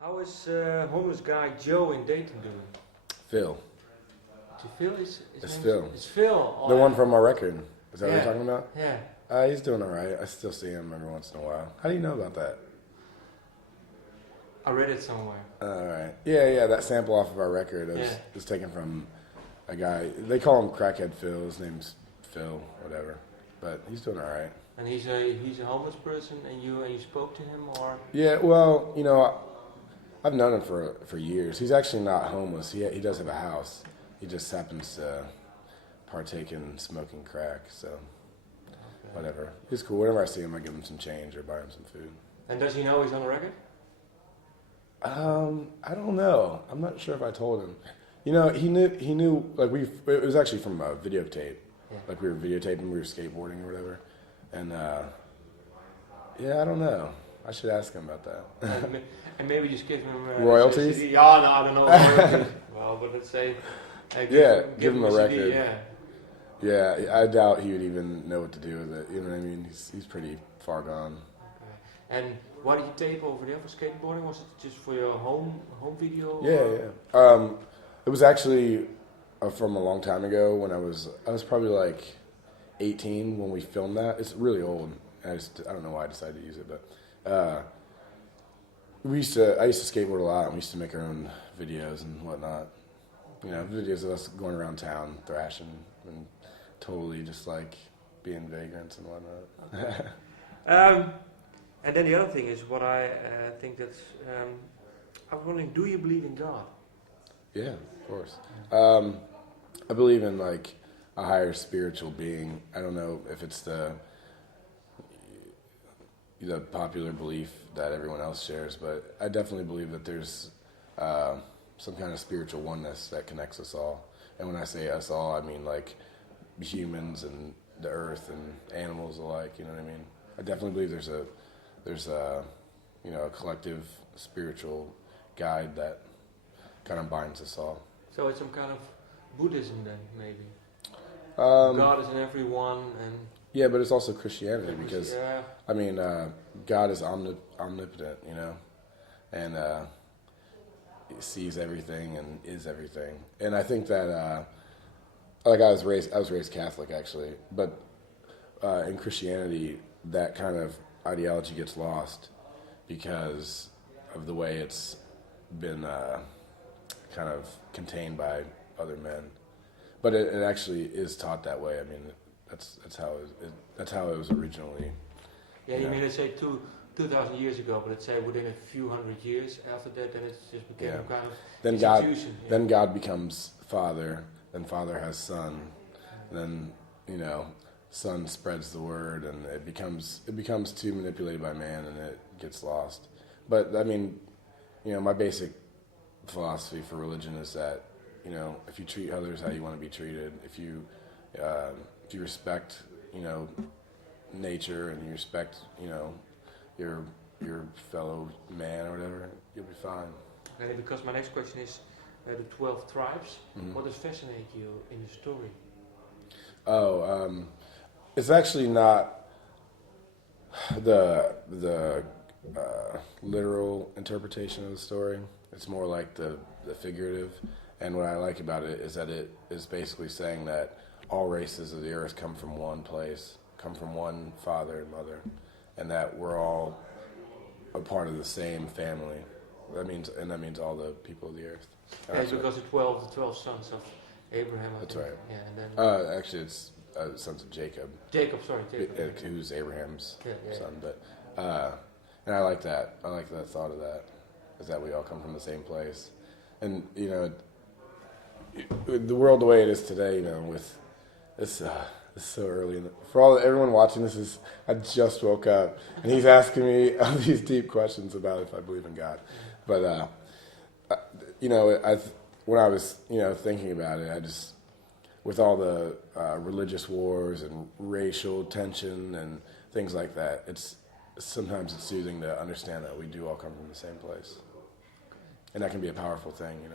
How is homeless guy Joe in Dayton doing? Phil. Phil is It's Phil. It's Phil. Oh, The one from our record. Is that what Yeah. you're talking about? Yeah. He's doing all right. I still see him every once in a while. How do you know about that? I read it somewhere. All right. Yeah. That sample off of our record is taken from a guy. They call him Crackhead Phil. His name's Phil, whatever. But he's doing all right. And he's a homeless person, and you spoke to him, or? Yeah. Well, I've known him for years. He's actually not homeless. He does have a house. He just happens to partake in smoking crack. So whatever. He's cool. Whenever I see him, I give him some change or buy him some food. And does he know he's on the record? I don't know. I'm not sure if I told him. He knew. Like it was actually from a videotape. Yeah. Like we were videotaping, we were skateboarding or whatever. And I don't know. I should ask him about that. And maybe just give him royalties. Yeah, no, I don't know. Royalties. Well, but let's say. Give him a record. CD, yeah, I doubt he would even know what to do with it. You know what I mean? He's pretty far gone. Okay. And why did you tape over there for skateboarding? Was it just for your home video? Yeah. It was actually from a long time ago when I was probably like 18 when we filmed that. It's really old. I don't know why I decided to use it, but I used to skateboard a lot, and we used to make our own videos and whatnot. Videos of us going around town thrashing and totally just like being vagrants and whatnot. Okay. And then the other thing is what I think that's. I was wondering, do you believe in God? Yeah, of course. I believe in like a higher spiritual being. I don't know if it's the popular belief that everyone else shares, but I definitely believe that there's some kind of spiritual oneness that connects us all. And when I say us all, I mean like humans and the earth and animals alike. You know what I mean? I definitely believe there's a collective spiritual guide that kind of binds us all. So it's some kind of Buddhism then, maybe. God is in everyone, and yeah, but it's also Christianity because yeah. God is omnipotent, and he sees everything and is everything. And I think that I was raised Catholic actually, but in Christianity that kind of ideology gets lost because of the way it's been kind of contained by other men. But it actually is taught that way. I mean, that's how it was originally. Yeah, you mean let's say 2,000 years ago, but let's say within a few hundred years after that, then it just became a kind of institution. Then God becomes Father. Then Father has Son. Then Son spreads the word, and it becomes too manipulated by man, and it gets lost. But I mean, my basic philosophy for religion is that if you treat others how you want to be treated, if you respect nature and you respect your fellow man or whatever, you'll be fine. Okay, because my next question is the 12 tribes. Mm-hmm. What does fascinate you in the story? It's actually not the literal interpretation of the story. It's more like the figurative. And what I like about it is that it is basically saying that all races of the earth come from one place, come from one father and mother, and that we're all a part of the same family. That means all the people of the earth. Yeah, it's because the 12 sons of Abraham. That's right. Yeah, and then actually, it's sons of Jacob. Jacob. Who's Abraham's son. Yeah. But and I like that. I like the thought of that. Is that we all come from the same place, and the world the way it is today, with it's so early. For everyone watching this, I just woke up, and he's asking me all these deep questions about if I believe in God. But when I was thinking about it, I just with all the religious wars and racial tension and things like that, sometimes it's soothing to understand that we do all come from the same place, and that can be a powerful thing,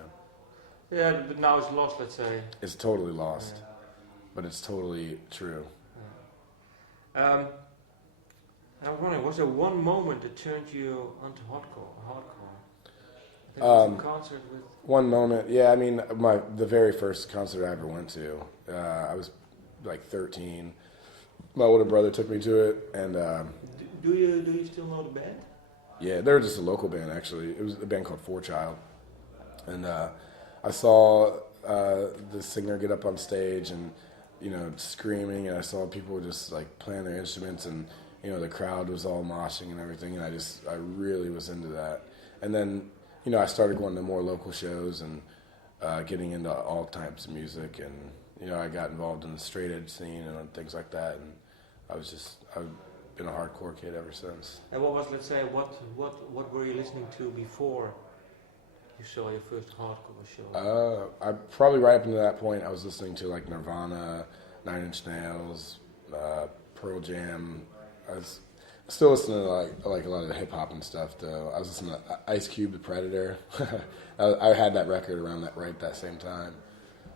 Yeah, but now it's lost, let's say. It's totally lost, but it's totally true. Yeah. I was wondering, was there one moment that turned you onto hardcore? Concert with? One moment, yeah. I mean, the very first concert I ever went to, I was like 13. My older brother took me to it, and do you still know the band? Yeah, they were just a local band actually. It was a band called Four Child, and I saw the singer get up on stage and screaming, and I saw people just like playing their instruments, and the crowd was all moshing and everything, and I really was into that. And then I started going to more local shows and getting into all types of music, and I got involved in the straight edge scene and things like that, and I've been a hardcore kid ever since. And what was, let's say, what were you listening to before you saw your first hardcore show? I probably right up until that point I was listening to like Nirvana, Nine Inch Nails, Pearl Jam. I was still listening to like a lot of the hip hop and stuff though. I was listening to Ice Cube, The Predator. I had that record around that same time.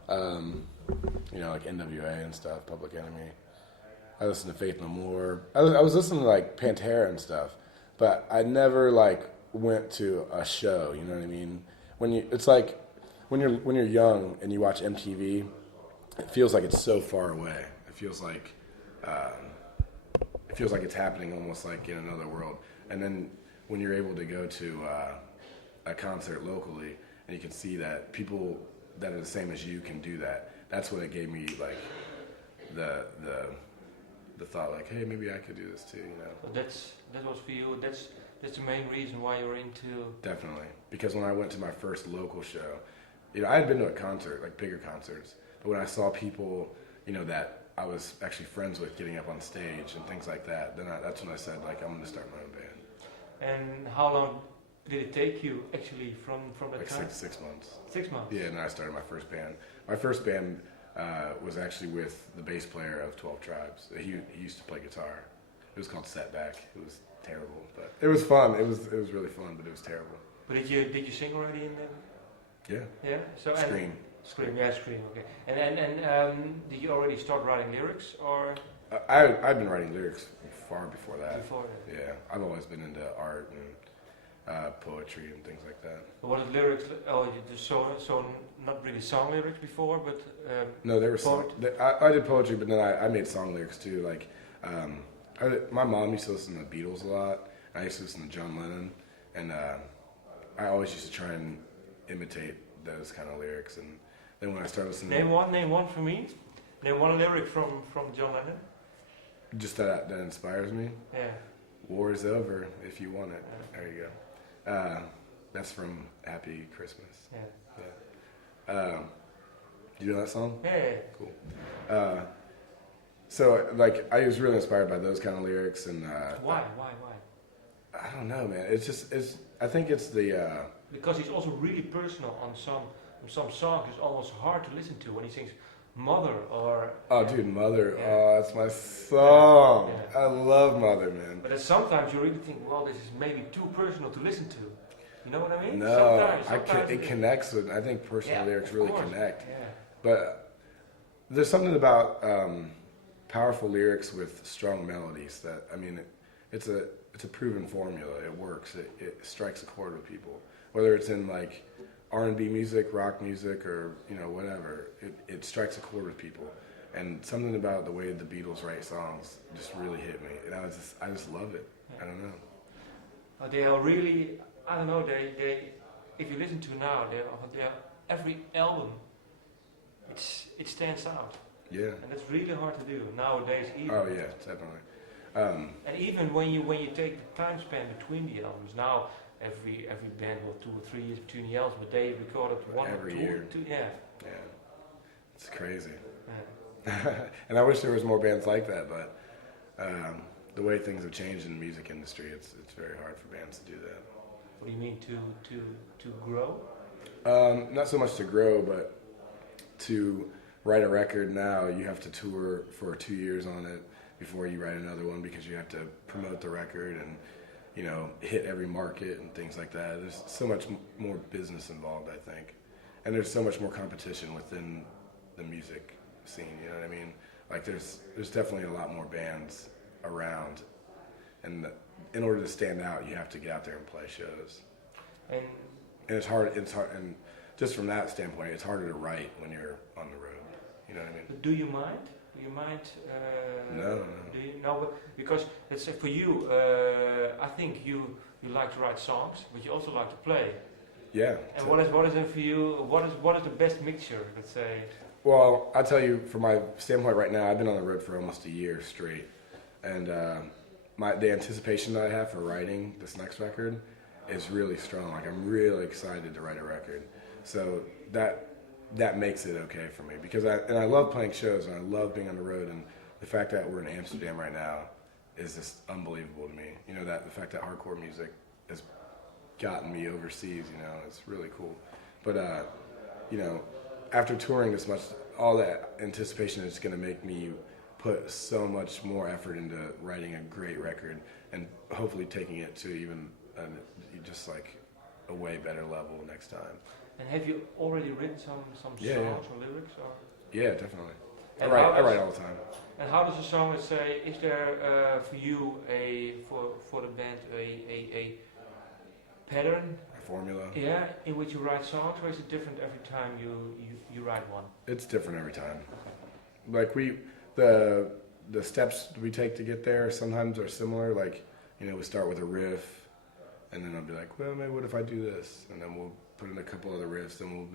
Like NWA and stuff, Public Enemy. I listened to Faith No More. I was listening to like Pantera and stuff, but I never like went to a show. You know what I mean? It's like when you're young and you watch MTV, it feels like it's so far away. It feels like it's happening almost like in another world. And then when you're able to go to a concert locally and you can see that people that are the same as you can do that, that's what it gave me like the thought like, hey, maybe I could do this too. So that was for you. That's the main reason why you're into. Definitely, because when I went to my first local show, I had been to a concert, like bigger concerts, but when I saw people, that I was actually friends with getting up on stage and things like that, then that's when I said like, I'm going to start my own band. And how long did it take you actually from that like time? 6 months. 6 months. Yeah, and then I started my first band. My first band was actually with the bass player of 12 Tribes. He used to play guitar. It was called Setback. It was terrible, but it was fun. It was really fun, but it was terrible. But did you sing already in them? Yeah. Yeah. So Scream. Scream. Yeah, Scream. Okay. And did you already start writing lyrics or? I've been writing lyrics far before that. Before that. Yeah, I've always been into art and poetry and things like that. But what is lyrics? Oh, you just so not really song lyrics before, but no, they were I did poetry, but then I made song lyrics too. Like, my mom used to listen to the Beatles a lot. I used to listen to John Lennon, and I always used to try and imitate those kind of lyrics. And then when I started listening, name one for me. Name one lyric from John Lennon. Just that inspires me. Yeah. War is over if you want it. Yeah. There you go. That's from Happy Christmas. Yeah. Yeah. You know that song? Yeah. Cool. So like I was really inspired by those kind of lyrics and. Why? I don't know, man. I think it's the. Because he's also really personal on some songs. It's almost hard to listen to when he sings Mother or. Oh, yeah. Dude, Mother. Yeah. Oh, that's my song. Yeah. I love Mother, man. But sometimes you really think, well, this is maybe too personal to listen to. You know what I mean? No, it connects with. I think personal lyrics really connect. Yeah. But there's something about powerful lyrics with strong melodies that it's a proven formula. It works. It strikes a chord with people. Whether it's in like R&B music, rock music, or whatever, it strikes a chord with people. And something about the way the Beatles write songs just really hit me. And I just love it. I don't know. They are really. I don't know. They if you listen to now, they are every album. It stands out. Yeah. And it's really hard to do nowadays. Even. Oh yeah, definitely. And even when you take the time span between the albums, now every band will 2 or 3 years between the albums, but they recorded one every or two, year. Yeah. Yeah. It's crazy. Yeah. And I wish there was more bands like that, but the way things have changed in the music industry, it's very hard for bands to do that. What do you mean to grow? Not so much to grow, but to write a record now, you have to tour for 2 years on it before you write another one because you have to promote the record and hit every market and things like that. There's so much more business involved, I think, and there's so much more competition within the music scene. You know what I mean? Like there's definitely a lot more bands around, and in order to stand out, you have to get out there and play shows. And it's hard, and just from that standpoint, it's harder to write when you're on the road. You know what I mean? But do you mind? Do you mind? No. Do you know? Because let's say for you, I think you like to write songs, but you also like to play. Yeah. And what is it for you? What is the best mixture? Let's say. Well, I'll tell you, from my standpoint right now, I've been on the road for almost a year straight, and the anticipation that I have for writing this next record is really strong. Like, I'm really excited to write a record, so that makes it okay for me, because I love playing shows and I love being on the road, and the fact that we're in Amsterdam right now is just unbelievable to me. You know, that the fact that hardcore music has gotten me overseas, you know, it's really cool. But you know, after touring this much, all that anticipation is going to make me put so much more effort into writing a great record, and hopefully taking it to even just like a way better level next time. And have you already written some songs or lyrics? Or? Yeah, definitely. I write all the time. And how does a song, let's say, is there for you for the band a pattern? A formula? Yeah, in which you write songs, or is it different every time you write one? It's different every time. Like the steps we take to get there sometimes are similar. Like, you know, we start with a riff, and then I'll be like, well, maybe what if I do this? And then we'll put in a couple other riffs, then we'll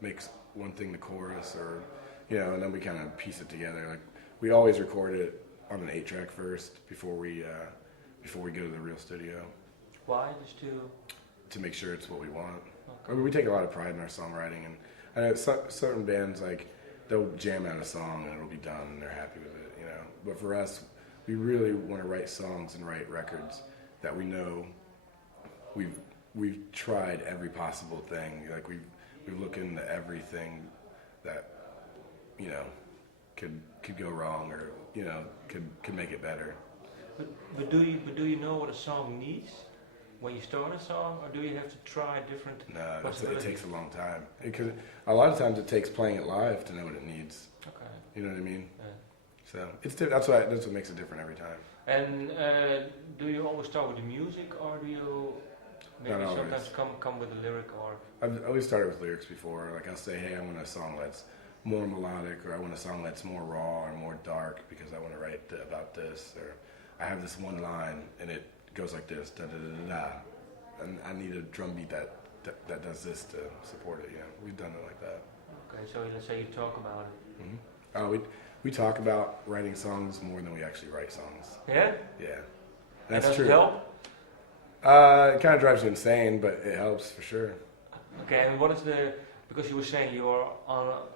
make one thing the chorus, or, you know, and then we kind of piece it together. Like, we always record it on an 8-track first before we go to the real studio. Why? Just to make sure it's what we want. Okay. I mean, we take a lot of pride in our songwriting, and I know certain bands, like, they'll jam out a song and it'll be done and they're happy with it, you know. But for us, we really want to write songs and write records that we know we've tried every possible thing. Like, we look into everything that, you know, could go wrong, or, you know, could make it better. But do you know what a song needs when you start a song, or do you have to try different? No, it takes a long time. Because a lot of times it takes playing it live to know what it needs. Okay. You know what I mean? Yeah. So that's what makes it different every time. And do you always start with the music, or do you maybe sometimes come with a lyric? Or I've always started with lyrics before. Like, I'll say, hey, I want a song that's more melodic, or I want a song that's more raw or more dark because I want to write about this, or I have this one line and it goes like this, da da da da, and I need a drum beat that does this to support it. Yeah, we've done it like that. Okay, so let's say you talk about it. Mm-hmm. Oh, we talk about writing songs more than we actually write songs. Yeah. Yeah, that's true. Does it help? It kind of drives you insane, but it helps for sure. Okay, and what is because you were saying you are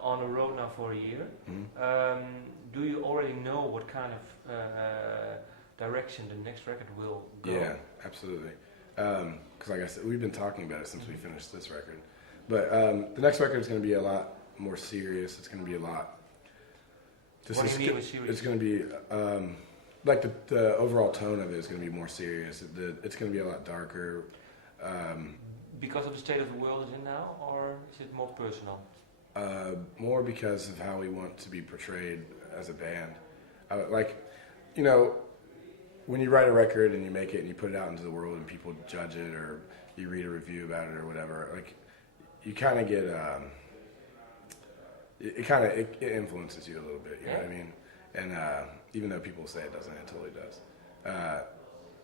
on the road now for a year. Mm-hmm. Do you already know what kind of direction the next record will go? Yeah, absolutely. Because like I said, we've been talking about it since we finished this record. But the next record is going to be a lot more serious. It's going to be a lot... What do you mean with serious? It's going to be... like the overall tone of it is going to be more serious. It's going to be a lot darker. Because of the state of the world is in now, or is it more personal? More because of how we want to be portrayed as a band. Like, you know, when you write a record and you make it and you put it out into the world and people judge it, or you read a review about it or whatever, like, you kind of get, it influences you a little bit, you know what I mean? And even though people say it doesn't, it totally does.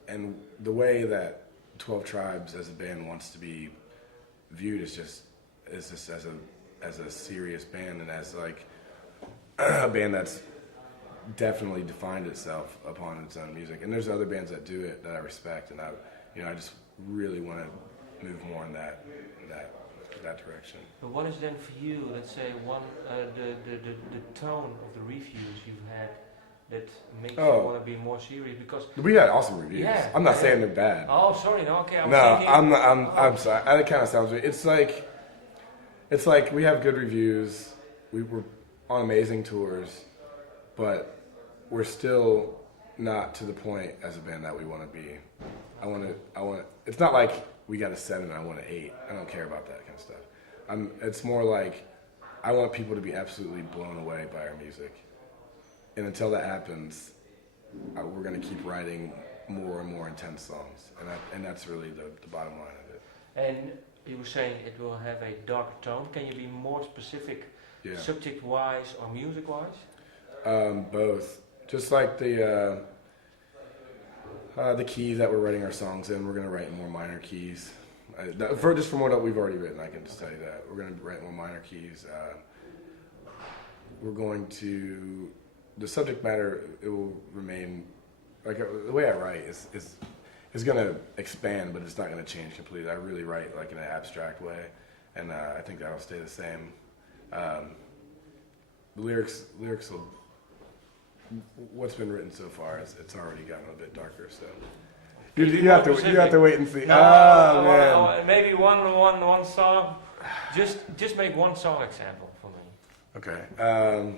And the way that 12 Tribes as a band wants to be viewed is just as a serious band, and as like a band that's definitely defined itself upon its own music. And there's other bands that do it that I respect, and I just really want to move more in that direction. But what is then for you, let's say, the tone of the reviews you've had that makes you want to be more serious? Because we had awesome reviews. Yeah, I'm not saying they're bad. Oh, sorry, no, okay. I'm sorry. That kind of sounds weird. It's like we have good reviews. We were on amazing tours, but we're still not to the point as a band that we want to be. I want. It's not like we got a 7 and I want an 8. I don't care about that kind of stuff. It's more like I want people to be absolutely blown away by our music. And until that happens, we're going to keep writing more and more intense songs, and that's really the bottom line of it. And you were saying it will have a darker tone. Can you be more specific, Yeah. subject-wise or music-wise? Both. Just like the keys that we're writing our songs in, we're going to write in more minor keys. Just from what we've already written, I can just tell you that. We're going to write more minor keys. We're going to... The subject matter, it will remain... Like, the way I write is going to expand, but it's not going to change completely. I really write like in an abstract way, and I think that'll stay the same. The lyrics will... What's been written so far it's already gotten a bit darker. So you have to wait and see. No, Man. maybe one song. Just make one song example for me. Okay. Oh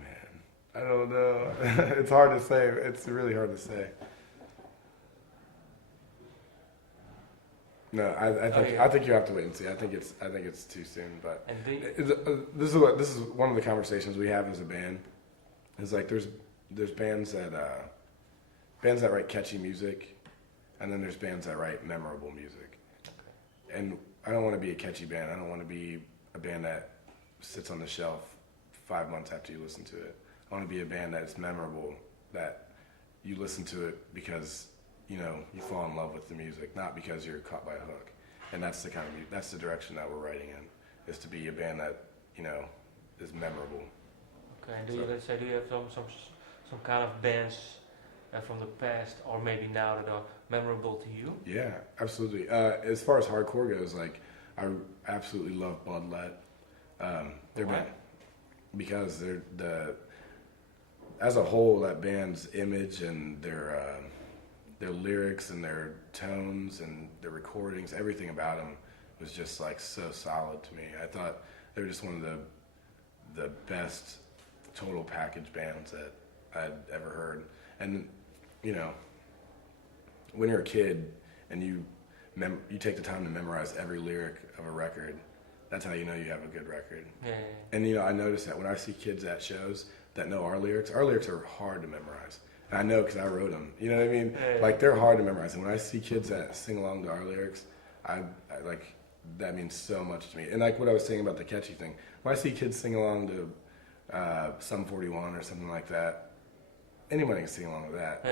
man, I don't know. It's hard to say. It's really hard to say. No, I think you have to wait and see. I think it's too soon. But this is one of the conversations we have as a band. It's like there's bands that write catchy music, and then there's bands that write memorable music. And I don't want to be a catchy band. I don't want to be a band that sits on the shelf 5 months after you listen to it. I want to be a band that is memorable, that you listen to it because you fall in love with the music, not because you're caught by a hook. And that's the direction that we're writing in, is to be a band that, is memorable. Okay, and do you have some kind of bands from the past or maybe now that are memorable to you? Yeah, absolutely. As far as hardcore goes, like, I absolutely love Bloodlet. They're band, because as a whole, that band's image and their lyrics and their tones and their recordings, everything about them was just like so solid to me. I thought they were just one of the best total package bands that I'd ever heard. And when you're a kid and you take the time to memorize every lyric of a record, that's how you know you have a good record. Yeah. And I notice that when I see kids at shows that know our lyrics are hard to memorize. And I know because I wrote them. You know what I mean? Yeah. Like, they're hard to memorize. And when I see kids that sing along to our lyrics, I like, that means so much to me. And like what I was saying about the catchy thing, when I see kids sing along to Sum 41 or something like that, anybody can sing along with that.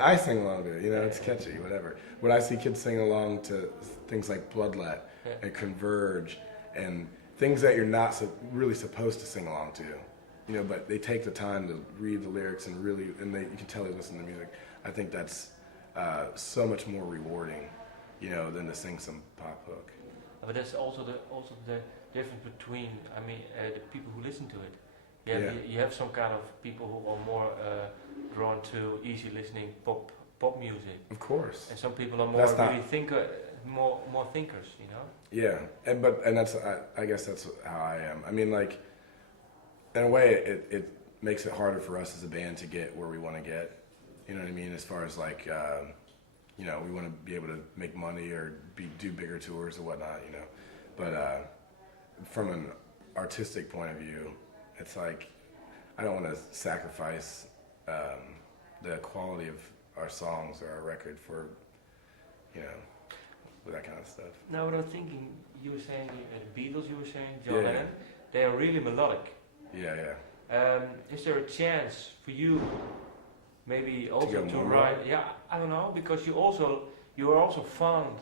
I sing along to it, it's catchy, whatever. When I see kids sing along to things like Bloodlet and Converge and things that you're not really supposed to sing along to, but they take the time to read the lyrics and you can tell they listen to music. I think that's so much more rewarding, than to sing some pop hook. But that's also the difference between, the people who listen to it. You have some kind of people who are more drawn to easy listening pop music. Of course. And some people are more more thinkers, Yeah, and that's I guess that's how I am. I mean, like, in a way, it makes it harder for us as a band to get where we want to get. You know what I mean? As far as like, we want to be able to make money or do bigger tours or whatnot. But from an artistic point of view, it's like I don't want to sacrifice the quality of our songs or our record for, with that kind of stuff. Now, what I'm thinking, you were saying the Beatles, you were saying John Lennon, they are really melodic. Yeah. Is there a chance for you, maybe also to write? Yeah, I don't know, because you are also fond.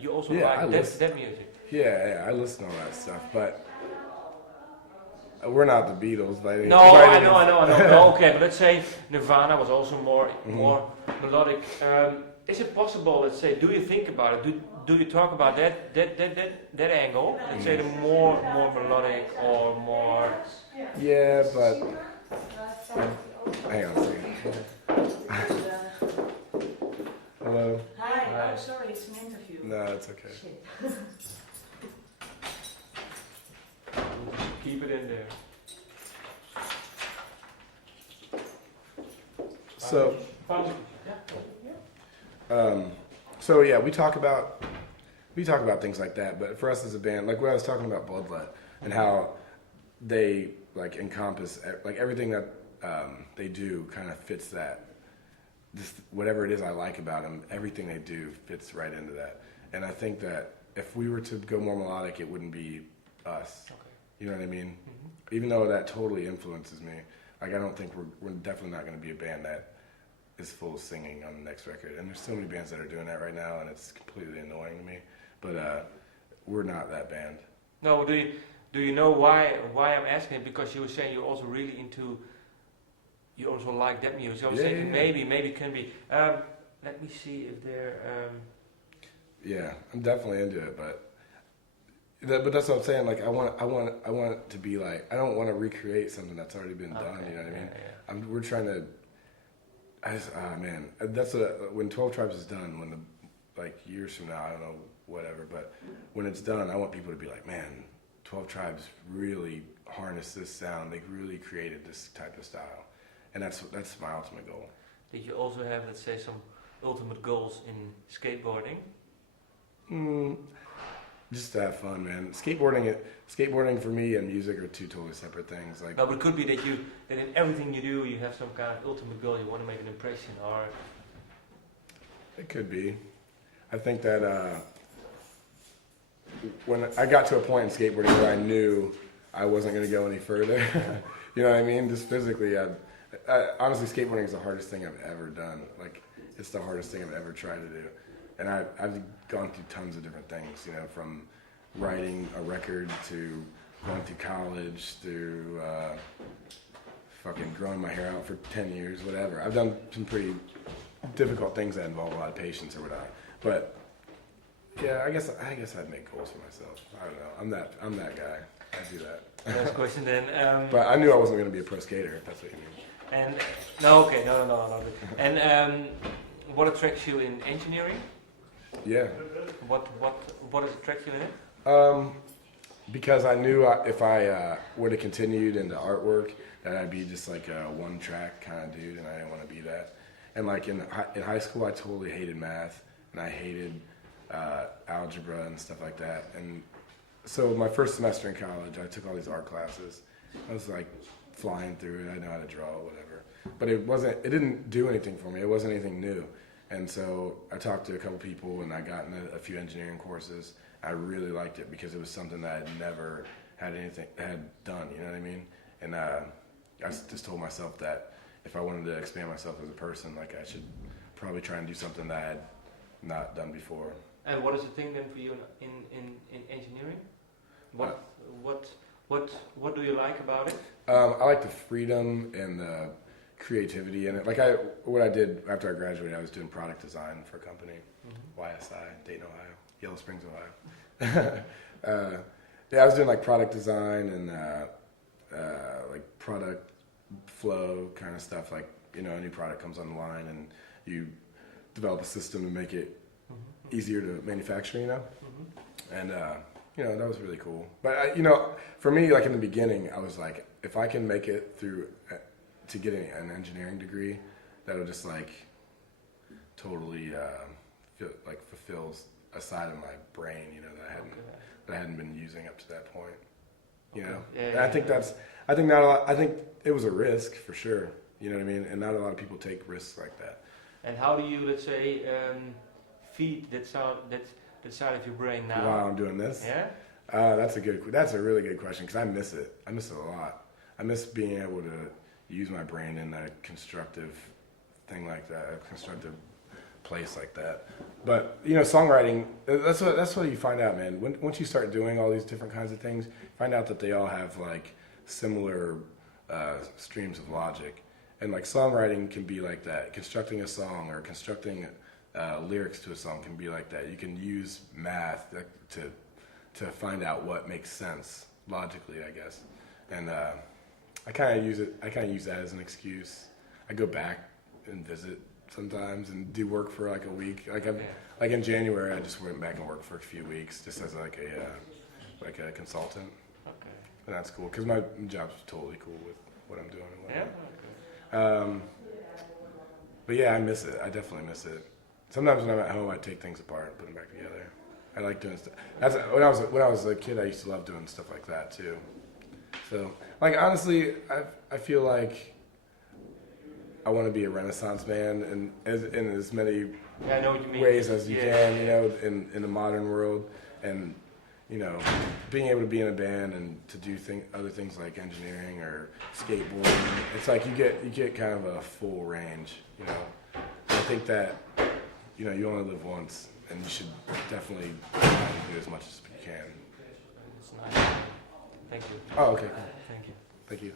You also like that music. Yeah, I listen to all that stuff, but we're not the Beatles by any No, I know. Okay, but let's say Nirvana was also more melodic. Is it possible? Let's say, do you think about it? Do you talk about that angle? Let's say the more melodic or more. Yeah, but hang on a second. Hello. Hi. Oh, sorry, it's an interview. No, it's okay. Shit. Keep it in there. So we talk about things like that, but for us as a band, like what I was talking about Bloodlet and how they like encompass like everything that they do kind of fits that just whatever it is I like about them, everything they do fits right into that. And I think that if we were to go more melodic, it wouldn't be us. Okay. You know what I mean? Mm-hmm. Even though that totally influences me, like I don't think we're definitely not going to be a band that is full of singing on the next record. And there's so many bands that are doing that right now, and it's completely annoying to me. But we're not that band. No, do you know why I'm asking it? Because you were saying you're also really into, you also like that music. So I'm saying maybe it can be. Let me see if there. Yeah, I'm definitely into it, but that's what I'm saying. Like I want it to be like, I don't want to recreate something that's already been done. You know what I mean? We're trying to. Man, that's when 12 Tribes is done. When like years from now, I don't know, whatever. But when it's done, I want people to be like, man, 12 Tribes really harnessed this sound. They really created this type of style, and that's my ultimate goal. Did you also have, let's say, some ultimate goals in skateboarding? Just to have fun, man. Skateboarding for me and music are two totally separate things. Like, no, but it could be that in everything you do, you have some kind of ultimate goal. You want to make an impression, or it could be. I think that when I got to a point in skateboarding where I knew I wasn't going to go any further, you know what I mean? Just physically, honestly, skateboarding is the hardest thing I've ever done. Like, it's the hardest thing I've ever tried to do. And I've gone through tons of different things, you know, from writing a record to going through college to fucking growing my hair out for 10 years, whatever. I've done some pretty difficult things that involve a lot of patience or whatever. But yeah, I guess I'd make goals for myself. I don't know. I'm that guy. I do that. Last question then. But I knew I wasn't going to be a pro skater, if that's what you mean. And no. And what attracts you in engineering? Yeah. What attracts you in it? Because I knew if I would have continued into artwork, that I'd be just like a one-track kind of dude, and I didn't want to be that. And like in high school, I totally hated math, and I hated algebra and stuff like that. And so my first semester in college, I took all these art classes. I was like flying through it. I know how to draw, whatever. But it didn't do anything for me. It wasn't anything new. And so I talked to a couple people, and I got into a few engineering courses. I really liked it because it was something that I never had done, you know what I mean? And I just told myself that if I wanted to expand myself as a person, like I should probably try and do something that I had not done before. And what is the thing then for you in engineering? What do you like about it? I like the freedom and the creativity in it. Like what I did after I graduated, I was doing product design for a company, YSI, Dayton, Ohio, Yellow Springs, Ohio. I was doing like product design and like product flow kind of stuff. Like, you know, a new product comes on the line and you develop a system to make it easier to manufacture, you know? And, you know, that was really cool. But, you know, for me, like in the beginning, I was like, if I can make it through to get an engineering degree, that'll just like totally fulfills a side of my brain, you know, that I hadn't been using up to that point. You know, and I think it was a risk for sure. You know what I mean? And not a lot of people take risks like that. And how do you, let's say, feed that side of your brain now? While I'm doing this? Yeah. That's a really good question because I miss it. I miss it a lot. I miss being able to use my brain in a constructive thing like that, a constructive place like that. But you know, songwriting, that's what you find out, man. Once you start doing all these different kinds of things, find out that they all have like similar streams of logic. And like songwriting can be like that. Constructing a song or constructing lyrics to a song can be like that. You can use math to find out what makes sense logically, I guess. And I kind of use that as an excuse. I go back and visit sometimes and do work for like a week. Like in January, I just went back and worked for a few weeks just as like a consultant. Okay. And that's cool because my job's totally cool with what I'm doing and whatnot. Yeah. Okay. But yeah, I miss it. I definitely miss it. Sometimes when I'm at home, I take things apart and put them back together. I like doing stuff. When I was a kid, I used to love doing stuff like that too. So, like honestly, I feel like I want to be a Renaissance man in as many I know what you mean. ways as you can, you know, in the modern world, and you know, being able to be in a band and to do other things like engineering or skateboarding. It's like you get kind of a full range, you know. I think that, you know, you only live once, and you should definitely do as much as you can. It's nice. Thank you. Oh, okay, cool. Thank you. Thank you.